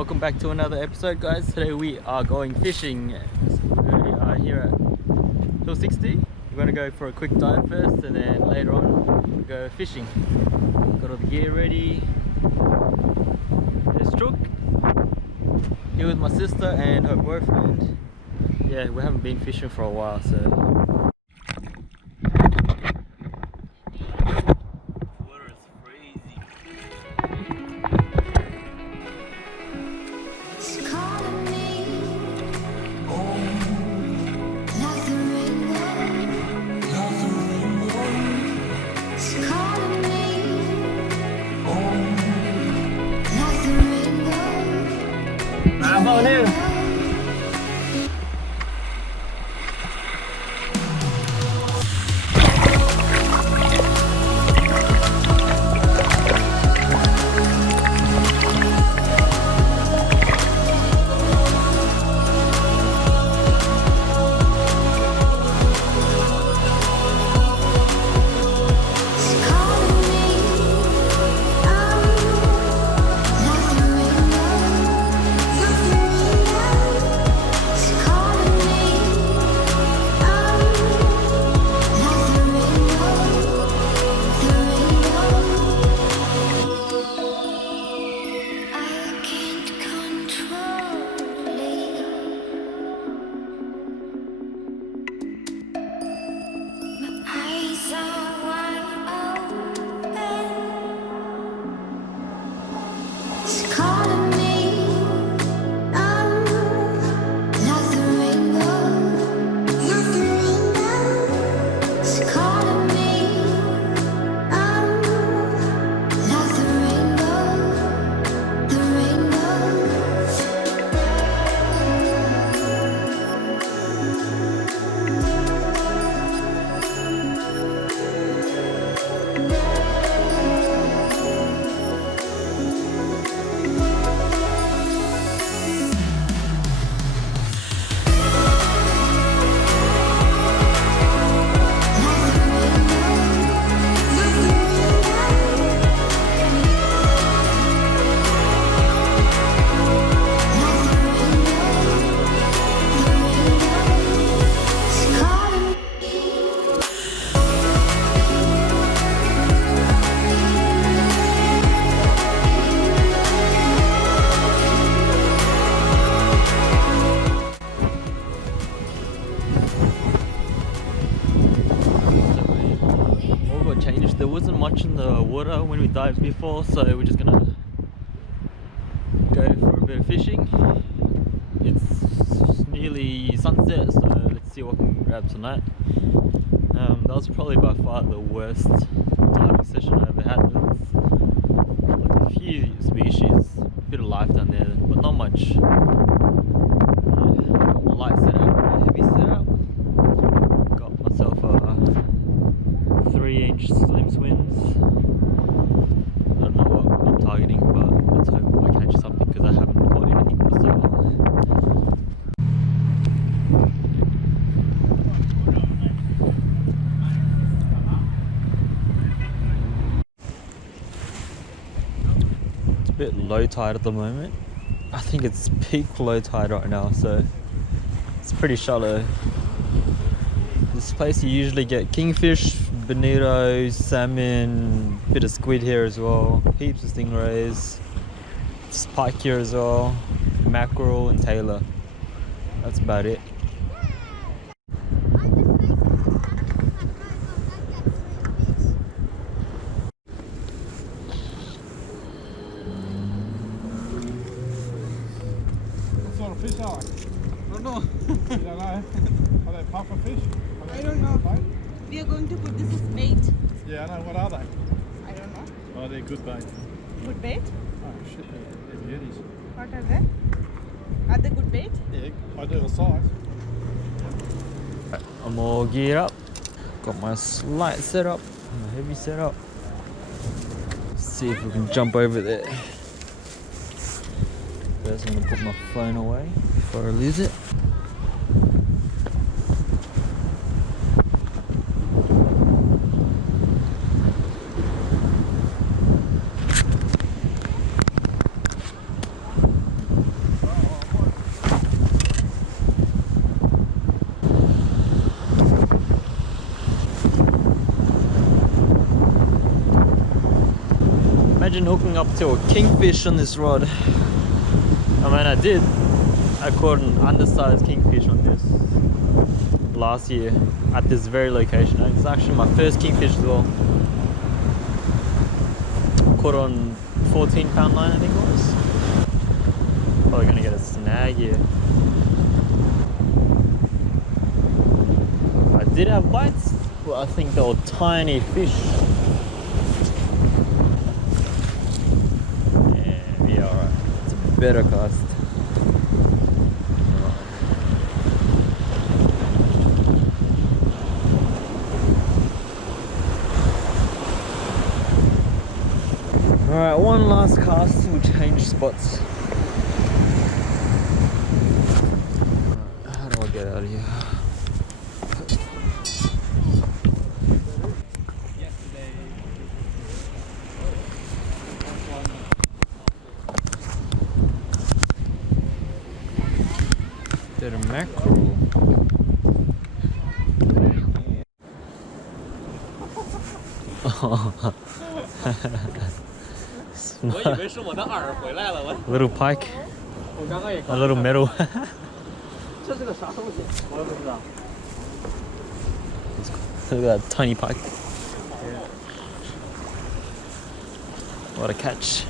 welcome back to another episode, guys. Today we are going fishing. We are here at Hill 60. We're going to go for a quick dive first and then later on we'll go fishing. Got all the gear ready. There's Truk here with my sister and her boyfriend. Yeah, we haven't been fishing for a while, so there wasn't much in the water when we dived before, so we're just gonna go for a bit of fishing. It's nearly sunset, so let's see what we can grab tonight. That was probably by far the worst diving session I ever had. There's like a few species, a bit of life down there, but not much. Yeah, got my light set out, my heavy set out. Got myself a 3-inch slim swims. I don't know what I'm targeting, but let's hope I catch something because I haven't caught anything for so long. It's a bit low tide at the moment. I think it's peak low tide right now, so it's pretty shallow. This place you usually get kingfish, bonito, salmon, bit of squid here as well, heaps of stingrays, pike here as well, mackerel and tailor. That's about it. What sort of fish are they? I don't know. You don't know? Are they puffer fish? I don't know. Bait? We are going to put this as bait. Yeah, I know. What are they? I don't know. Oh, they're good bait. Good bait? Oh shit, they're beauties. What are they? Are they good bait? Yeah, ideal size. I'm all geared up. Got my light set up, my heavy set up. Let's see if we can jump over there. First I'm gonna put my phone away before I lose it. Imagine hooking up to a kingfish on this rod. I mean, I did. I caught an undersized kingfish on this last year at this very location. And it's actually my first kingfish as well. Caught on 14-pound line, I think it was. Probably gonna get a snag here. I did have bites, but I think they were tiny fish. Yeah, alright. It's a better cast. Alright, one last cast, we'll change spots. How do I get out of here? They're a mackerel. Little pike, a little metal. Look at that tiny pike. What a catch.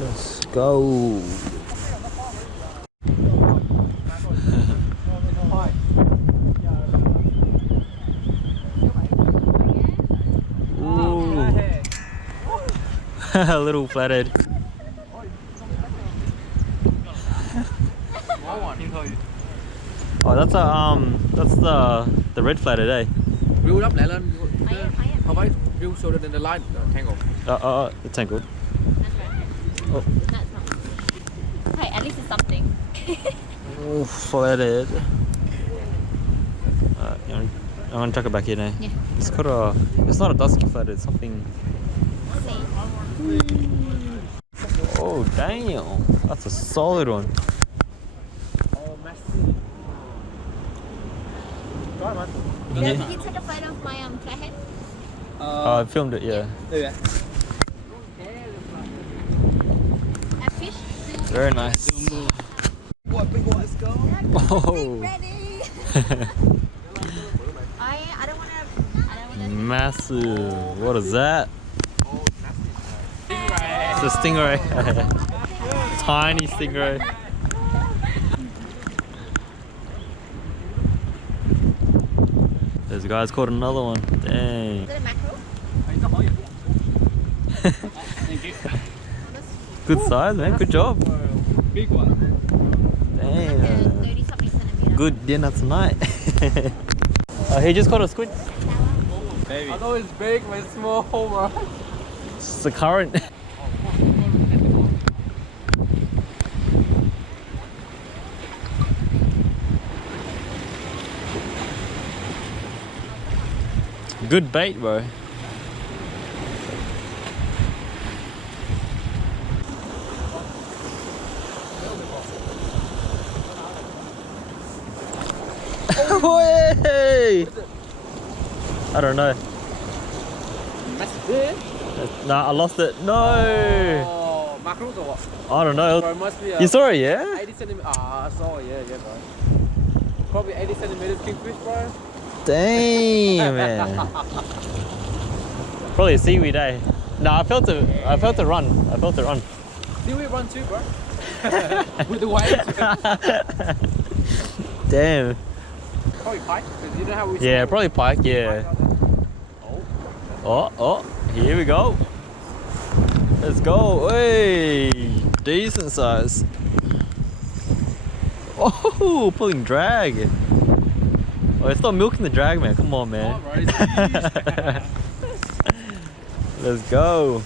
Let's go. A little flathead. Oh, that's a the red flathead, eh? Reel up lại lên. Không phải reel so in the line tangled. It's tangled. That's right. Oh. That's not. Hey, at least it's something. Oh, flathead. I'm gonna chuck it back in, eh? Yeah. It's got a. It's not a dusky flathead. It's something. Oh damn! That's a solid one. Oh, massive. Did you take a photo of my flathead? I filmed it, yeah. A fish? Very nice. What big one? Let's go. Oh. Ready. I don't wanna. Massive. What is that? It's a stingray. Tiny stingray. This guy's caught another one. Dang. Is it a mackerel? Good size, man. Good job. Big one. Like Damn. a 30-something centimeter. Good dinner tonight. He just caught a squid. Baby. I know it's big, but it's small, bro. It's the current. Good bait, bro. Hey! I don't know. Nah, I lost it. No! Oh, mackerel or what? I don't know. Bro, it must be You saw it, yeah? 80 centimeters. Ah, I saw it, yeah, bro. Probably 80 centimeters kingfish, bro. Damn, man. Probably a seaweed, eh? No, I felt it run. I felt it run. Seaweed run too, bro. With the waves. Damn. Probably pike, because you know how we Yeah, probably pike, yeah. Oh, here we go. Let's go. Hey, decent size. Oh, pulling drag. Oh, it's not milking the drag, man. Come on, man. Let's go.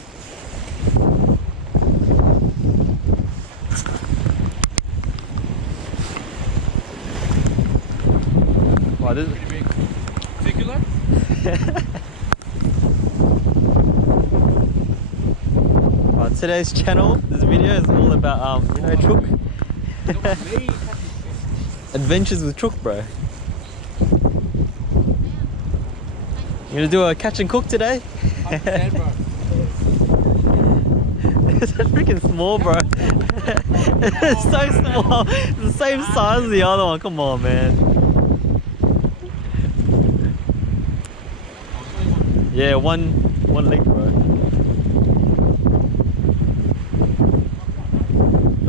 Wow, this pretty big. Circular? Today's channel, this video is all about chook. Adventures with Chook, bro. You gonna do a catch and cook today? It's freaking small, bro. It's so small. It's the same size as the other one. Come on, man. Yeah, one leg, bro.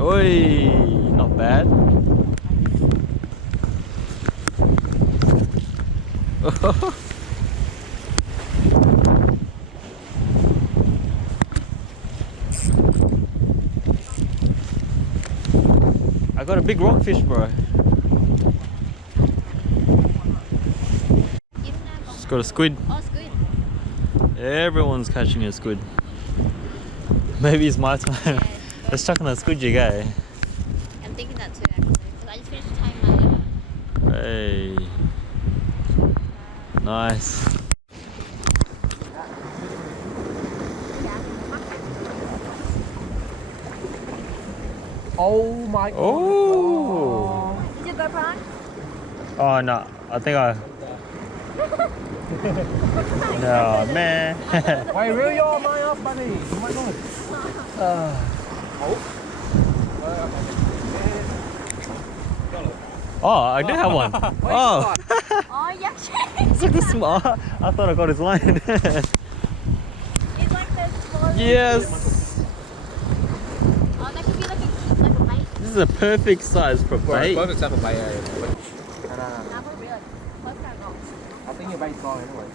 Oi, not bad. I got a big rockfish, bro. Just got a squid. Oh, squid. Everyone's catching a squid. Maybe it's my time. Yeah, Let's chuck on a squid jig, eh? I'm thinking that too, actually. Because I just finished tying my. Hey. Nice. Oh my god. Oh. Did you go prawn? Oh no, I think I. No, man. Wait, reel your mine up, buddy. Oh my god. Oh, I do have one. Oh, Oh, yeah. it's like the small. I thought I got his line. It's like the small. Yes. Oh, that could be like a bite. This is a perfect size for bait. Perfect type of bait. Nah, for real. First time not. I think your bait's gone anyway.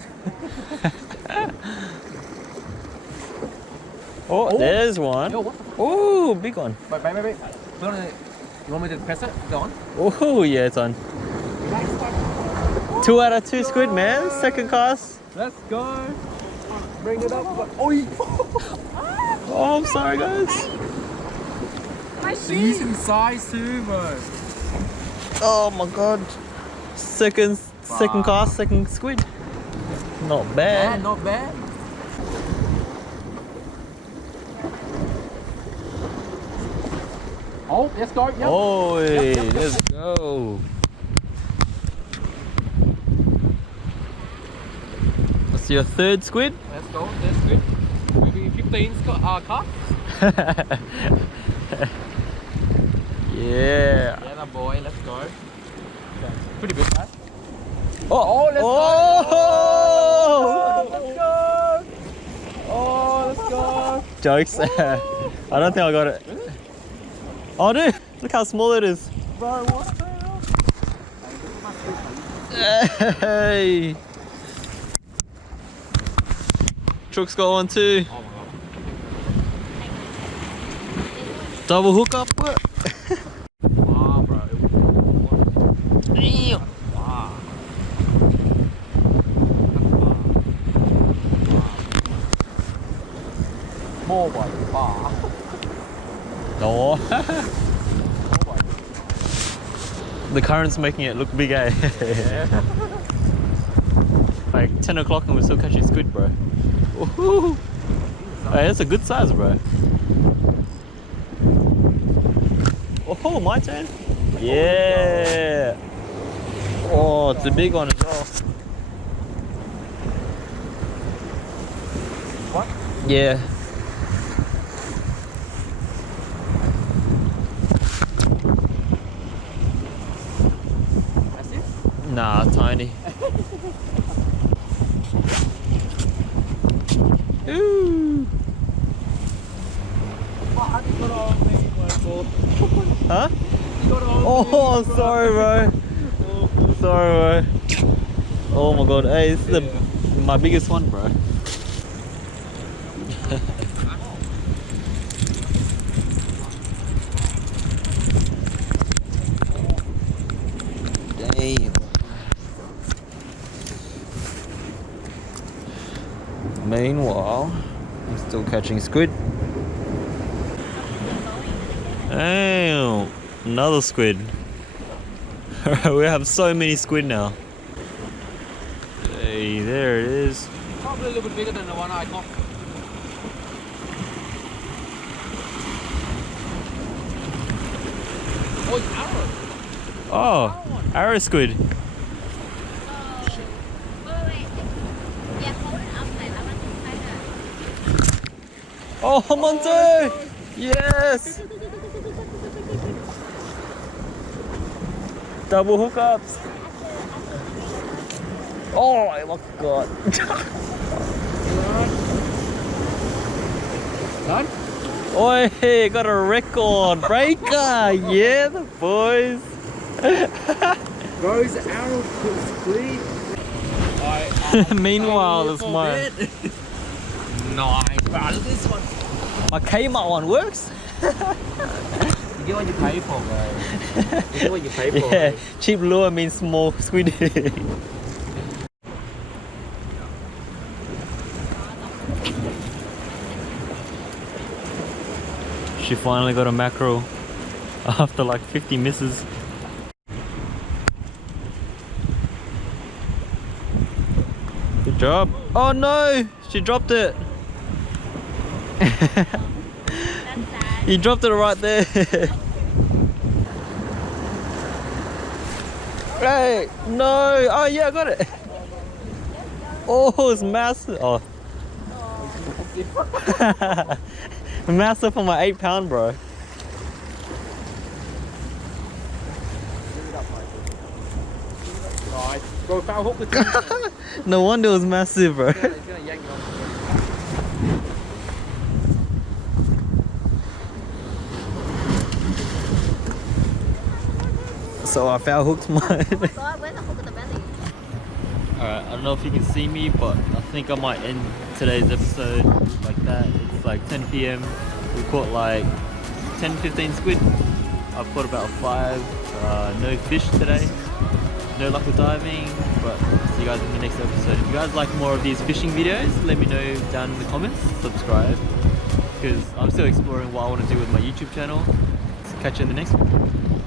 Oh, there's one. Yo, what the Oh, big one. Wait. You want me to press it? Is it on? Oh, yeah, it's on. 2 out of 2 squid, man. Second cast. Let's go. Bring it up. Oh, Oh, I'm sorry, guys. decent size too, bro. Oh my god. Second cast, second squid. Not bad. Not bad. Oh, let's go. Yep. Oh, Yep. let's go. That's your third squid? Let's go. That's good. Maybe 15 cups. Yeah. Yeah, boy. Let's go. Okay. Pretty big, right? Oh, let's oh. Let's go. Oh, let's go. Jokes. I don't think I got it. Oh, dude, look how small it is. Bro, what the hell? Hey. Chook's got one too. Oh my god. Double hook up. What? Wow, bro. Damn. Wow. More by far. No. The current's making it look big, eh? Yeah. Like 10 o'clock and we're still catching squid, bro. Woohoo! Hey, that's a good size, bro. Oh, my turn? Yeah! Oh, it's a big one as well. What? Yeah. That's it? Nah, tiny. Ooh! Huh? Oh, sorry, bro. Sorry, bro. Oh my god, hey, this is my biggest one, bro. Damn. Meanwhile, I'm still catching squid. Damn, another squid. We have so many squid now. Hey, there it is. Probably a little bit bigger than the one I caught. Oh, arrow squid. Wait. Yeah, hold it up, man. I want to try that. Oh, Monte! Yes! Double hookups. Oh my god. Done? Oi, got a record breaker. Yeah, the boys. Rose arrow squid. Meanwhile, it's my Nice, bro. Look at this one. my Kmart one works. You get what you pay for, bro. You get what you pay for. Yeah, cheap lure means small squid. She finally got a mackerel after like 50 misses. Good job. Oh no, she dropped it. That's sad. You dropped it right there. Hey, no. Oh yeah, I got it. Oh, it's massive. Oh. Massive for my 8-pound, bro. Right. Bro, foul hook with you. No wonder it was massive, bro. It's gonna yank it off. So I foul hooked mine. God, where's the hook at the belly? Alright, I don't know if you can see me, but I think I might end today's episode like that. It's like 10 p.m. We caught like 10-15 squid. I've caught about 5. No fish today. No luck with diving, but see you guys in the next episode. If you guys like more of these fishing videos, let me know down in the comments. Subscribe, because I'm still exploring what I want to do with my YouTube channel. So catch you in the next one.